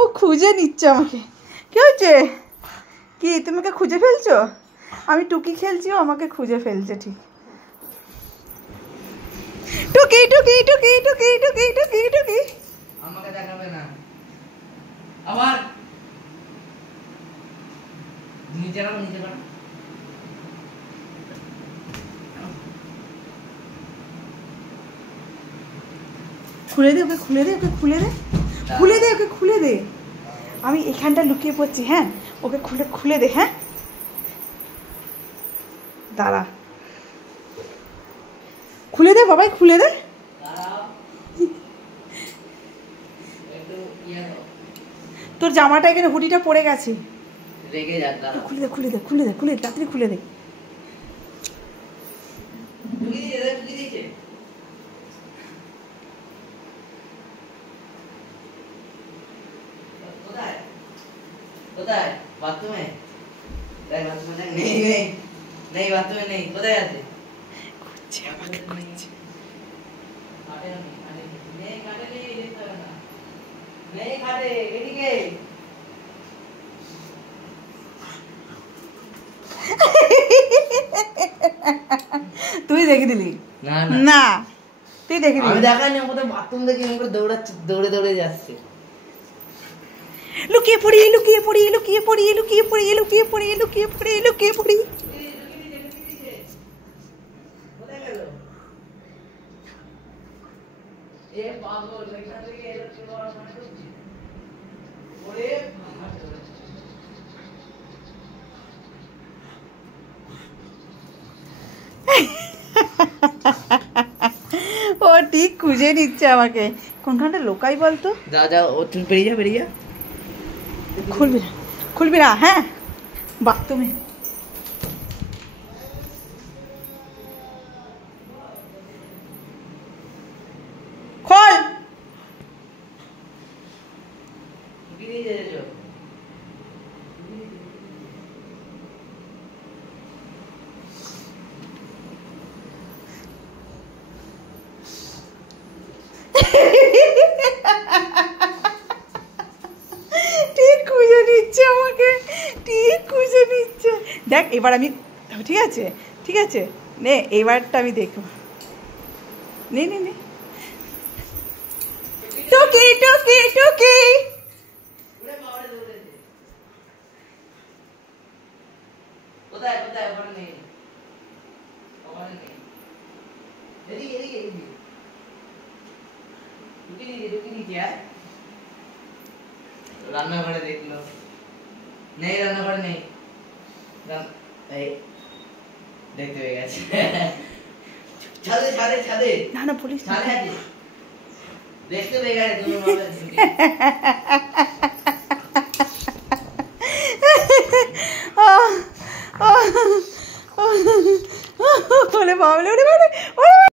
ও খুঁজে নিচ্ছে আমাকে। কি হচ্ছে? কি তুমি ওকে খুঁজে ফেলছো? আমি টুকি খেলছি, ও আমাকে খুঁজে ফেলছে। ঠিক টুকি টুকি টুকি টুকি টুকি টুকি টুকি আমাকে দেখাবে না আবার নিচে নাও নিচে নাও খুলে দে ওকে, খুলে দে ওকে, খুলে দে, খুলে দে ওকে, খুলে দে। আমি এখানটা লুকিয়ে পড়ছি। হ্যাঁ ওকে খুলে খুলে দে। হ্যাঁ দাঁড়া, খুলে দে বাবাই, খুলে দে। তোর জামাটা এখানে হুডিটা পড়ে গেছে, রেগে যাচ্ছে। খুলে দে খুলে দে খুলে দে খুলে দে, তাড়াতাড়ি খুলে দে। কোথায়? বাথরুমে? দেখ বাথরুমে দেখ। নেই নেই নেই, বাথরুমে নেই। কোথায় আছে? খুঁজছে আমাকে, খুঁজছে। খাটে নেই, খাটে নেই, দেখতে হবে না। নেই খাটে, এদিকে। তুই দেখে দিলি? না না তুই দেখে দিলি। আমি দেখাইনি, ওদের বাথরুম দেখে দৌড়াচ্ছে, দৌড়ে দৌড়ে যাচ্ছে। লুকিয়ে পড়ি, লুকিয়ে পড়ি, লুকিয়ে পড়ি, লুকিয়ে পড়ি, লুকিয়ে পড়ি, লুকিয়ে পড়ি, লুকিয়ে পড়ি। কোথায় গেল? এ পাগল, এখান থেকে এরকম বড় মানে করছি। ওরে ও ঠিক খুঁজে নিচ্ছে আমাকে। কোনখানটা লোকাই বলতো? যা যা, ও তুমি বেরিয়ে যা, বেরিয়ে যা। খুলবি না, খুলবি না। হ্যাঁ বাথরুমে খোল। বেরিয়ে যা যা। ঠিক খুঁজে নিচ্ছে আমাকে, ঠিক খুঁজে নিচ্ছে। দেখ এবার আমি, ঠিক আছে ঠিক আছে, নে এবারটা আমি দেখব। নে নে নে, টুকি টুকি টুকি। কোথায় কোথায়? ওখানে নেই, ওখানে নেই। এদিকে এদিকে এদিকে। ঢুকে নিচে আর রান্নাঘরে দেখলো, নেই রান্নাঘরে নেই। এই দেখতে পেয়ে গেছে। ছাদে ছাদে ছাদে। না না পুলিশ ছাদে আছে, দেখতে পেয়ে গেছে। তুমি